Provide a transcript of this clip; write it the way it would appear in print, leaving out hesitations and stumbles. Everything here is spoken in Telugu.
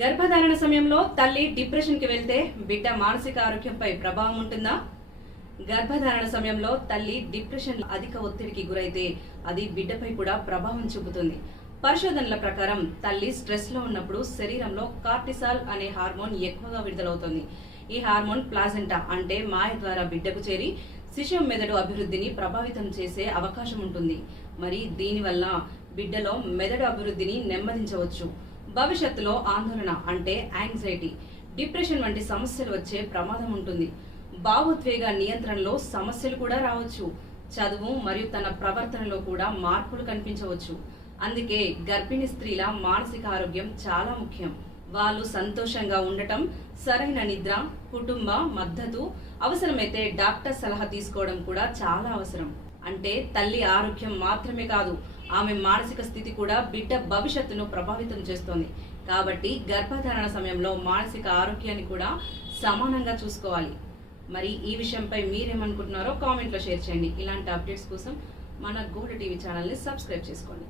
గర్భధారణ సమయంలో తల్లి డిప్రెషన్కి వెళ్తే బిడ్డ మానసిక ఆరోగ్యంపై ప్రభావం ఉంటుందా? గర్భధారణ సమయంలో తల్లి డిప్రెషన్ అధిక ఒత్తిడికి గురైతే అది బిడ్డపై కూడా ప్రభావం చూపుతుంది. పరిశోధనల ప్రకారం తల్లి స్ట్రెస్ లో ఉన్నప్పుడు శరీరంలో కార్టిసాల్ అనే హార్మోన్ ఎక్కువగా విడుదలవుతుంది. ఈ హార్మోన్ ప్లాజెంటా అంటే మాయ ద్వారా బిడ్డకు చేరి శిశువు మెదడు అభివృద్ధిని ప్రభావితం చేసే అవకాశం ఉంటుంది. మరి దీనివల్ల బిడ్డలో మెదడు అభివృద్ధిని నెమ్మదించవచ్చు. భవిష్యత్తులో ఆందోళన అంటే యాంగ్జైటీ, డిప్రెషన్ వంటి సమస్యలు వచ్చే ప్రమాదం ఉంటుంది. భావోద్వేగ నియంత్రణలో సమస్యలు కూడా రావచ్చు. చదువు మరియు తన ప్రవర్తనలో కూడా మార్పులు కనిపించవచ్చు. అందుకే గర్భిణీ స్త్రీల మానసిక ఆరోగ్యం చాలా ముఖ్యం. వాళ్ళు సంతోషంగా ఉండటం, సరైన నిద్ర, కుటుంబ మద్దతు, అవసరమైతే డాక్టర్ సలహా తీసుకోవడం కూడా చాలా అవసరం. అంటే తల్లి ఆరోగ్యం మాత్రమే కాదు, ఆమె మానసిక స్థితి కూడా బిడ్డ భవిష్యత్తును ప్రభావితం చేస్తోంది. కాబట్టి గర్భధారణ సమయంలో మానసిక ఆరోగ్యాన్ని కూడా సమానంగా చూసుకోవాలి. మరి ఈ విషయంపై మీరేమనుకుంటున్నారో కామెంట్లో షేర్ చేయండి. ఇలాంటి అప్డేట్స్ కోసం మన గోల్డ్ టీవీ ఛానల్ని సబ్స్క్రైబ్ చేసుకోండి.